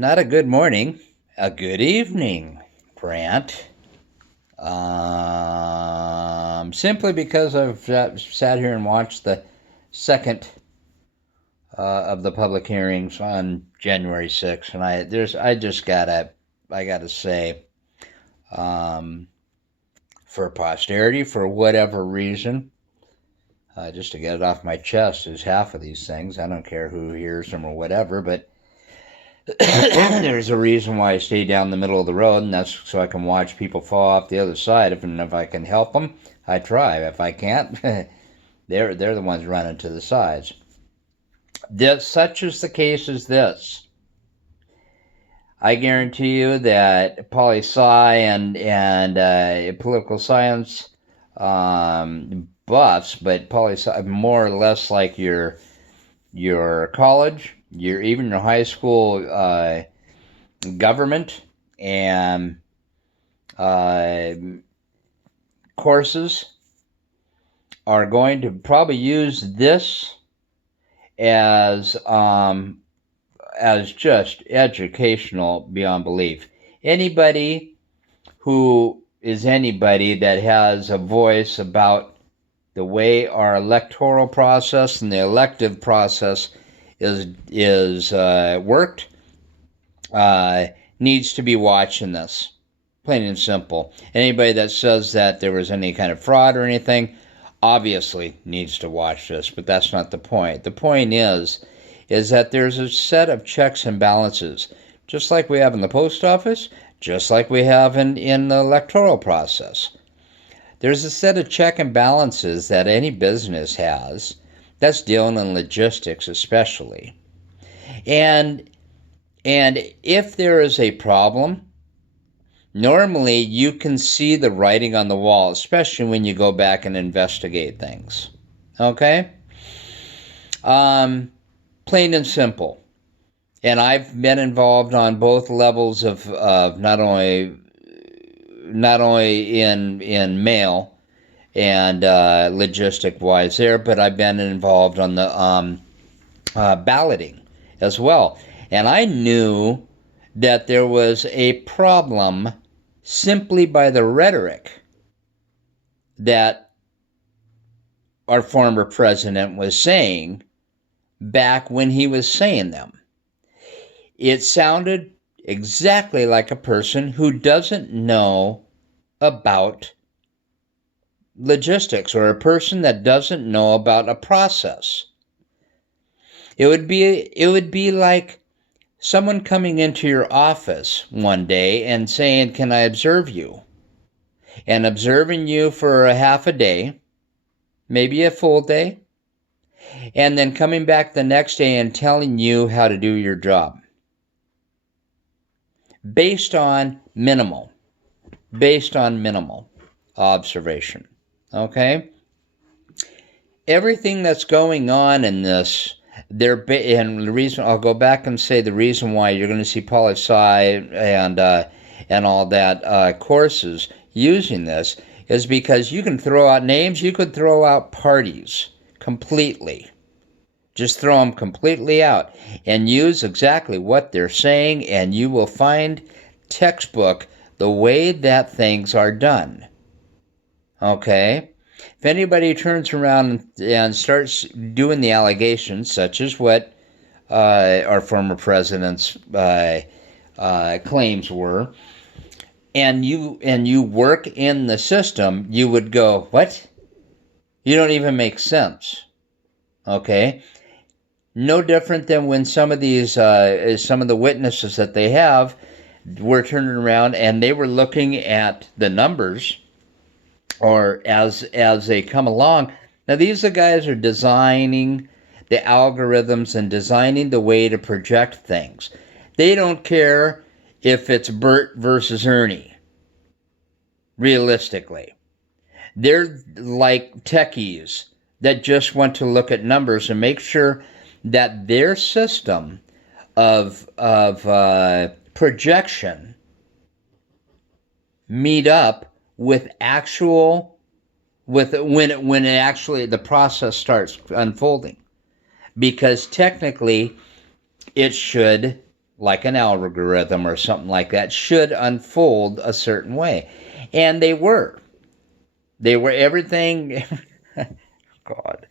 Not a good morning, a good evening, Grant. Simply because I've sat here and watched the second of the public hearings on January 6th, and I gotta say, um, for posterity, for whatever reason, just to get it off my chest, is half of these things. I don't care who hears them or whatever, but there's a reason why I stay down the middle of the road, and that's so I can watch people fall off the other side. If I can help them, I try. If I can't, they're the ones running to the sides. Such is the case as this. I guarantee you that poli sci and political science buffs, but poli sci more or less like your college, even your high school government and uh, courses are going to probably use this as just educational beyond belief. Anybody that has a voice about the way our electoral process and the elective process is worked needs to be watching this. Plain and simple. Anybody that says that there was any kind of fraud or anything obviously needs to watch this, but that's not the point. The point is that there's a set of checks and balances, just like we have in the post office, just like we have in the electoral process. There's a set of check and balances that any business has that's dealing in logistics especially. And if there is a problem, normally you can see the writing on the wall, especially when you go back and investigate things. Okay? Plain and simple. And I've been involved on both levels of not only in mail and logistic wise there, but I've been involved on the balloting as well. And I knew that there was a problem simply by the rhetoric that our former president was saying back when he was saying them. It sounded exactly like a person who doesn't know about logistics, or a person that doesn't know about a process. It would be like someone coming into your office one day and saying, "Can I observe you?" And observing you for a half a day, maybe a full day, and then coming back the next day and telling you how to do your job. Based on minimal observation. Okay? Everything that's going on in this, and the reason I'll go back and say the reason why you're going to see poli sci and all that courses using this is because you can throw out names, you could throw out parties completely. Just throw them completely out and use exactly what they're saying, and you will find textbook the way that things are done. Okay? If anybody turns around and starts doing the allegations, such as what our former president's claims were, and you work in the system, you would go, "What? You don't even make sense." Okay? No different than when some of the witnesses that they have were turning around and they were looking at the numbers, or as they come along. Now these guys are designing the algorithms and designing the way to project things. They don't care if it's Bert versus Ernie. Realistically, they're like techies that just want to look at numbers and make sure that their system of projection meet up with when it actually the process starts unfolding, because technically it should like an algorithm or something like that, should unfold a certain way. And they were. They were everything. God,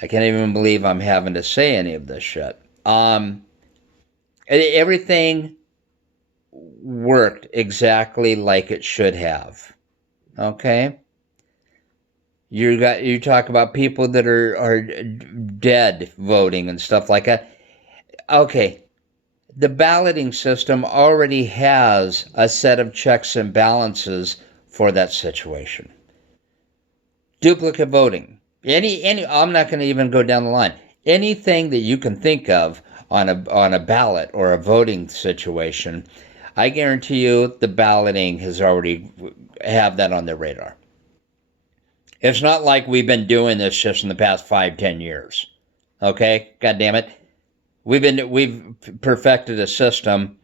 I can't even believe I'm having to say any of this shit. Everything worked exactly like it should have. Okay? You talk about people that are dead voting and stuff like that. Okay, the balloting system already has a set of checks and balances for that situation. Duplicate voting. Any I'm not going to even go down the line. Anything that you can think of on a ballot or a voting situation, I guarantee you the balloting has already have that on their radar. It's not like we've been doing this just in the past 5-10 years. Okay? God damn it. We've perfected a system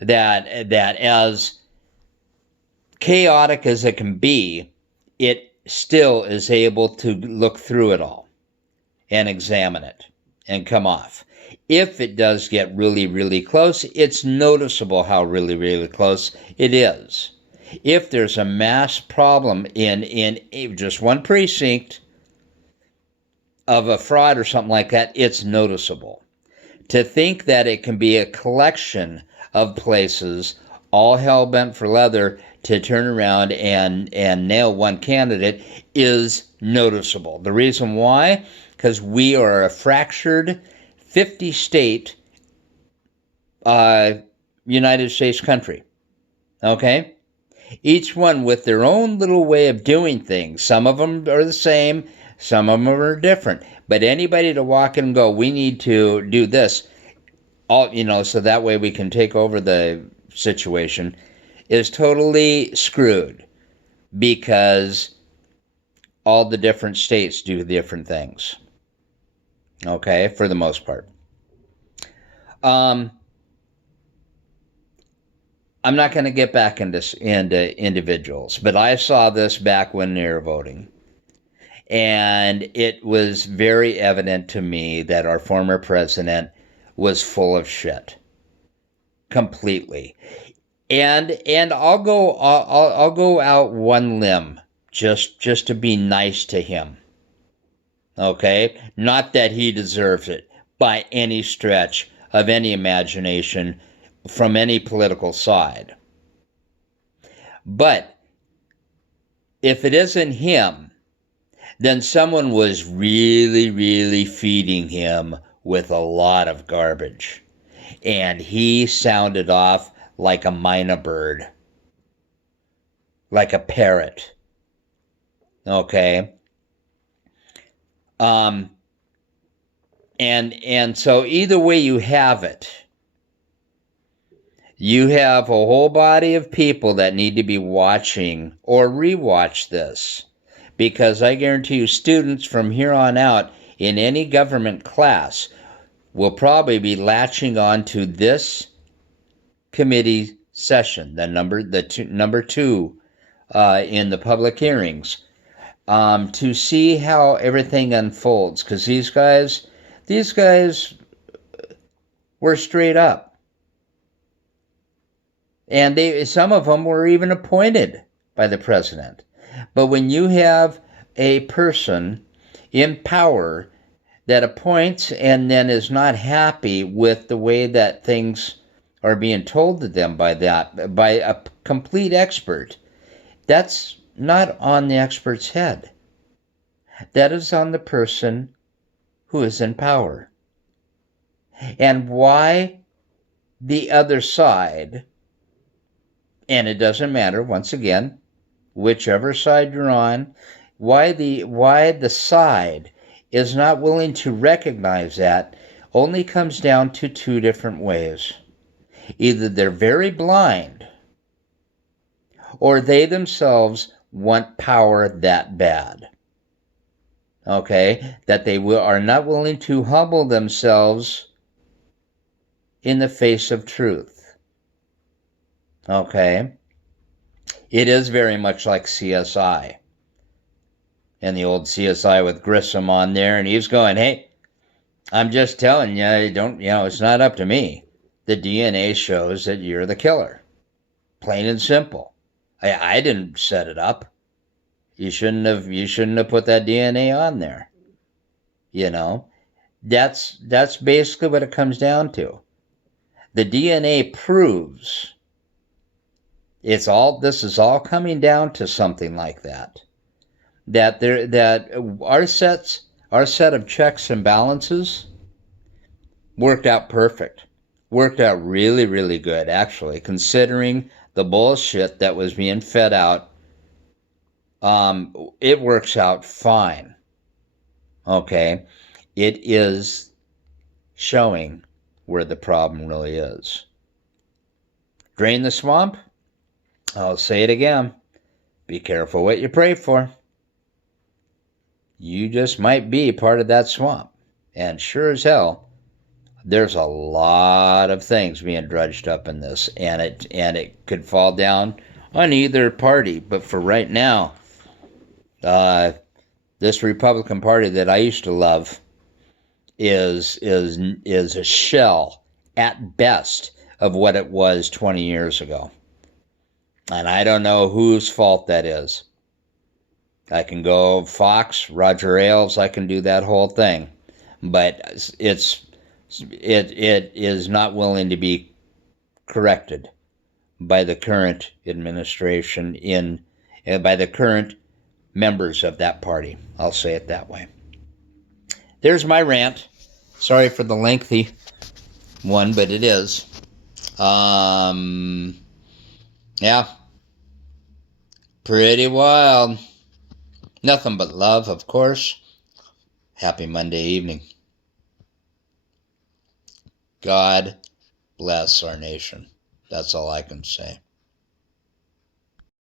that as chaotic as it can be, it still is able to look through it all and examine it and come off. If it does get really, really close, it's noticeable how really, really close it is. If there's a mass problem in just one precinct of a fraud or something like that, it's noticeable. To think that it can be a collection of places all hell bent for leather to turn around and nail one candidate is noticeable. The reason why? Because we are a fractured 50-state United States country. Okay? Each one with their own little way of doing things. Some of them are the same, some of them are different. But anybody to walk in and go, we need to do this, so that way we can take over the situation, is totally screwed because all the different states do different things. Okay, for the most part. I'm not going to get back into individuals, but I saw this back when they were voting. And it was very evident to me that our former president was full of shit. Completely. And I'll go out one limb just to be nice to him. Okay? Not that he deserves it by any stretch of any imagination from any political side. But if it isn't him, then someone was really, really feeding him with a lot of garbage. And he sounded off like a mynah bird. Like a parrot. Okay? And so either way you have it, you have a whole body of people that need to be watching or rewatch this. Because I guarantee you students from here on out in any government class will probably be latching on to this committee session, number two in the public hearings, to see how everything unfolds. Because these guys were straight up. And some of them were even appointed by the president. But when you have a person in power that appoints and then is not happy with the way that things are being told to them by a complete expert, that's not on the expert's head. That is on the person who is in power. And why the other side, and it doesn't matter, once again, whichever side you're on, why the side is not willing to recognize that only comes down to two different ways. Either they're very blind, or they themselves want power that bad. Okay? That they are not willing to humble themselves in the face of truth. Okay? It is very much like CSI. And the old CSI with Grissom on there, and he's going, hey, I'm just telling you, it's not up to me. the DNA shows that you're the killer. Plain and simple. I didn't set it up. You shouldn't have put that DNA on there. You know, that's basically what it comes down to. The DNA proves this is all coming down to something like that. That our set of checks and balances worked out perfect. Worked out really, really good, actually, considering the bullshit that was being fed out. It works out fine. Okay? It is showing where the problem really is. Drain the swamp? I'll say it again. Be careful what you pray for. You just might be part of that swamp. And sure as hell, there's a lot of things being dredged up in this, and it could fall down on either party. But for right now, this Republican Party that I used to love is a shell at best of what it was 20 years ago. And I don't know whose fault that is. I can go Fox, Roger Ailes, I can do that whole thing. But it is not willing to be corrected by the current administration by the current members of that party. I'll say it that way. There's my rant. Sorry for the lengthy one, but it is. Yeah. Pretty wild. Nothing but love, of course. Happy Monday evening. God bless our nation. That's all I can say.